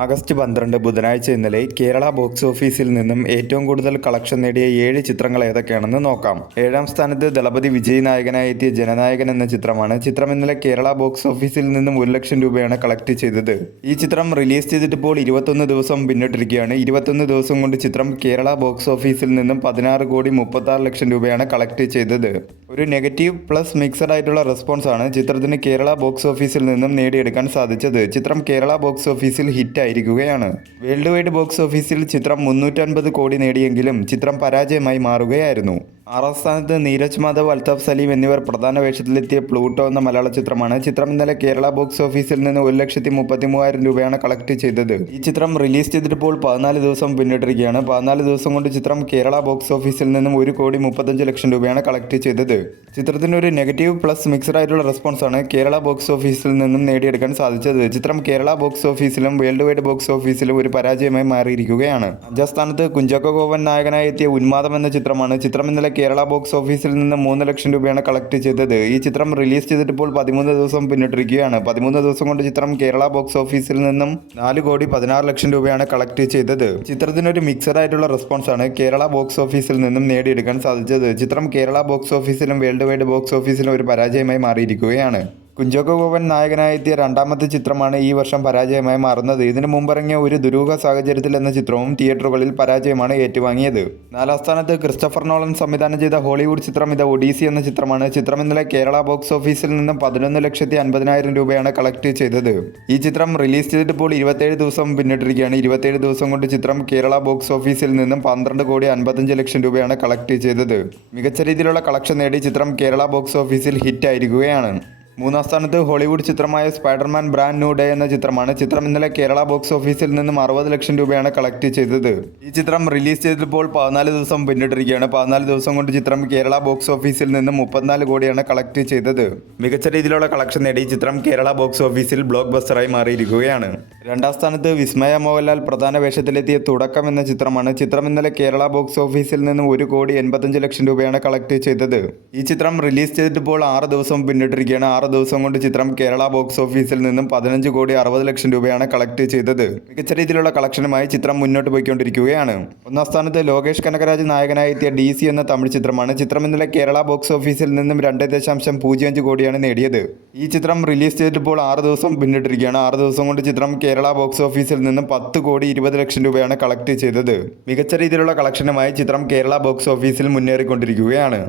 August 12 ബുധനാഴ്ച ഇന്നലെ Kerala box ഓഫീസിൽ നിന്നും ഏറ്റവും കൂടുതൽ കളക്ഷൻ നേടിയ 7 ചിത്രങ്ങൾ ഏതൊക്കെയാണെന്ന് നോക്കാം. 7ാം സ്ഥാനത്ത് ദളപതി വിജയ് നായകനായി എത്തിയ ജനനായകൻ എന്ന ചിത്രമാണ്. ചിത്രം ഇന്നലെ കേരള ബോക്സ് ഓഫീസിൽ നിന്നും 1 ലക്ഷം രൂപയാണ് കളക്ട് ചെയ്തത്. ഈ ചിത്രം റിലീസ് ചെയ്തിട്ടിപ്പോൾ 21 ദിവസം പിന്നിട്ടിരിക്കുകയാണ്. 21 ദിവസം കൊണ്ട് ചിത്രം കേരള ബോക്സ് ഓഫീസിൽ നിന്നും 16,36 ലക്ഷം രൂപയാണ് കളക്ട് ചെയ്തത്. ഒരു നെഗറ്റീവ് പ്ലസ് മിക്സഡ് ആയിട്ടുള്ള റെസ്പോൺസ് ആണ് ചിത്രത്തിന് കേരള ബോക്സ് ഓഫീസിൽ നിന്നും നേടിയെടുക്കാൻ സാധിച്ചത്. ചിത്രം കേരള ബോക്സ് ഓഫീസിൽ ഹിറ്റ് ആയിരിക്കുകയാണ്. വേൾഡ് വൈഡ് ബോക്സ് ഓഫീസിൽ ചിത്രം 350 കോടി നേടിയെങ്കിലും ചിത്രം പരാജയമായി മാറുകയായിരുന്നു. 6ാം സ്ഥാനത്ത് നീരജ് മാധവ്, അൽതാഫ് സലീം എന്നിവർ പ്രധാന വേഷത്തിലെത്തിയ പ്ലൂട്ടോ എന്ന മലയാള ചിത്രമാണ്. ചിത്രം ഇന്നലെ കേരള ബോക്സ് ഓഫീസിൽ നിന്ന് 1,33,000 രൂപയാണ് കളക്ട് ചെയ്തത്. ഈ ചിത്രം റിലീസ് ചെയ്തിട്ടിപ്പോൾ 14 ദിവസം പിന്നിട്ടിരിക്കുകയാണ്. 14 ദിവസം കൊണ്ട് ചിത്രം കേരള ബോക്സ് ഓഫീസിൽ നിന്നും 1,35 ലക്ഷം രൂപയാണ് കളക്ട് ചെയ്തത്. ചിത്രത്തിന് ഒരു നെഗറ്റീവ് പ്ലസ് മിക്സഡ് ആയിട്ടുള്ള റെസ്പോൺസ് ആണ് കേരള ബോക്സ് ഓഫീസിൽ നിന്നും നേടിയെടുക്കാൻ സാധിച്ചത്. ചിത്രം കേരള ബോക്സ് ഓഫീസിലും വേൾഡ് വൈഡ് ബോക്സ് ഓഫീസിലും ഒരു പരാജയമായി മാറിയിരിക്കുകയാണ്. 5ാം സ്ഥാനത്ത് കുഞ്ചാക്കോ ബോബൻ നായകനായി എത്തിയ ഉന്മാദം എന്ന ചിത്രമാണ്. ചിത്രം ഇന്നലെ കേരള ബോക്സ് ഓഫീസിൽ നിന്ന് 3 ലക്ഷം രൂപയാണ് കളക്ട് ചെയ്തത്. ഈ ചിത്രം റിലീസ് ചെയ്തിട്ടിപ്പോൾ 13 ദിവസം പിന്നിട്ടിരിക്കുകയാണ്. 13 ദിവസം കൊണ്ട് ചിത്രം കേരള ബോക്സ് ഓഫീസിൽ നിന്നും 4,16 ലക്ഷം രൂപയാണ് കളക്ട് ചെയ്തത്. ചിത്രത്തിനൊരു മിക്സഡ് ആയിട്ടുള്ള റെസ്പോൺസ് ആണ് കേരള ബോക്സ് ഓഫീസിൽ നിന്നും നേടിയെടുക്കാൻ സാധിച്ചത്. ചിത്രം കേരള ബോക്സ് ഓഫീസിലും വേൾഡ് വൈഡ് ബോക്സ് ഓഫീസിലും ഒരു പരാജയമായി മാറിയിരിക്കുകയാണ്. കുഞ്ചാക്കോ ബോബൻ നായകനായി എത്തിയ 2ാമത്തെ ചിത്രമാണ് ഈ വർഷം പരാജയമായി മാറുന്നത്. ഇതിനു മുമ്പിറങ്ങിയ ഒരു ദുരൂഹ സാഹചര്യത്തിൽ എന്ന ചിത്രവും തിയേറ്ററുകളിൽ പരാജയമാണ് ഏറ്റുവാങ്ങിയത്. 4ാം സ്ഥാനത്ത് ക്രിസ്റ്റഫർ നോളൻ സംവിധാനം ചെയ്ത ഹോളിവുഡ് ചിത്രം ദ ഒഡീസി എന്ന ചിത്രമാണ്. ചിത്രം ഇന്നലെ കേരള ബോക്സ് ഓഫീസിൽ നിന്നും 11,50,000 രൂപയാണ് കളക്ട് ചെയ്തത്. ഈ ചിത്രം റിലീസ് ചെയ്തിട്ടിപ്പോൾ 27 ദിവസം പിന്നിട്ടിരിക്കുകയാണ്. 27 ദിവസം കൊണ്ട് ചിത്രം കേരള ബോക്സ് ഓഫീസിൽ നിന്നും 12,55 ലക്ഷം രൂപയാണ് കളക്ട് ചെയ്തത്. മികച്ച രീതിയിലുള്ള കളക്ഷൻ നേടി ചിത്രം കേരള ബോക്സ് ഓഫീസിൽ ഹിറ്റ് ആയിരിക്കുകയാണ്. 3ാം സ്ഥാനത്ത് ഹോളിവുഡ് ചിത്രമായ സ്പൈഡർമാൻ ബ്രാൻഡ് ന്യൂ ഡേ എന്ന ചിത്രമാണ്. ചിത്രം ഇന്നലെ കേരള ബോക്സ് ഓഫീസിൽ നിന്നും 60 ലക്ഷം രൂപയാണ് കളക്ട് ചെയ്തത്. ഈ ചിത്രം റിലീസ് ചെയ്തിട്ടിപ്പോൾ 14 ദിവസം പിന്നിട്ടിരിക്കുകയാണ്. 14 ദിവസം കൊണ്ട് ചിത്രം കേരള ബോക്സ് ഓഫീസിൽ നിന്നും 34 കോടിയാണ് കളക്ട് ചെയ്തത്. മികച്ച രീതിയിലുള്ള കളക്ഷൻ നേടി ചിത്രം കേരള ബോക്സ് ഓഫീസിൽ ബ്ലോക്ക് ബസ്റ്ററായി മാറിയിരിക്കുകയാണ്. 2ാം സ്ഥാനത്ത് വിസ്മയ മോഹൻലാൽ പ്രധാന വേഷത്തിലെത്തിയ തുടക്കം എന്ന ചിത്രമാണ്. ചിത്രം ഇന്നലെ കേരള ബോക്സ് ഓഫീസിൽ നിന്നും 1,85 ലക്ഷം രൂപയാണ് കളക്ട് ചെയ്തത്. ഈ ചിത്രം റിലീസ് ചെയ്തിട്ടിപ്പോൾ 6 ദിവസം പിന്നിട്ടിരിക്കുകയാണ്. 6 ദിവസം കൊണ്ട് ചിത്രം കേരള ബോക്സ് ഓഫീസിൽ നിന്നും 15,60 ലക്ഷം രൂപയാണ് കളക്ട് ചെയ്തത്. മികച്ച രീതിയിലുള്ള കളക്ഷനുമായി ചിത്രം മുന്നോട്ട് പോയിക്കൊണ്ടിരിക്കുകയാണ്. 1ാം സ്ഥാനത്ത് ലോകേഷ് കനകരാജ് നായകനായി എത്തിയ DC എന്ന തമിഴ് ചിത്രമാണ്. ചിത്രം ഇന്നലെ കേരള ബോക്സ് ഓഫീസിൽ നിന്നും 2.05 കോടിയാണ് നേടിയത്. ഈ ചിത്രം റിലീസ് ചെയ്തിട്ടിപ്പോൾ 6 ദിവസം പിന്നിട്ടിരിക്കുകയാണ്. 6 ദിവസം കൊണ്ട് ചിത്രം കേരള ബോക്സ് ഓഫീസിൽ നിന്നും 10,20 ലക്ഷം രൂപയാണ് കളക്ട് ചെയ്തത്. മികച്ച രീതിയിലുള്ള കളക്ഷനുമായി ചിത്രം കേരള ബോക്സ് ഓഫീസിൽ മുന്നേറിക്കൊണ്ടിരിക്കുകയാണ്.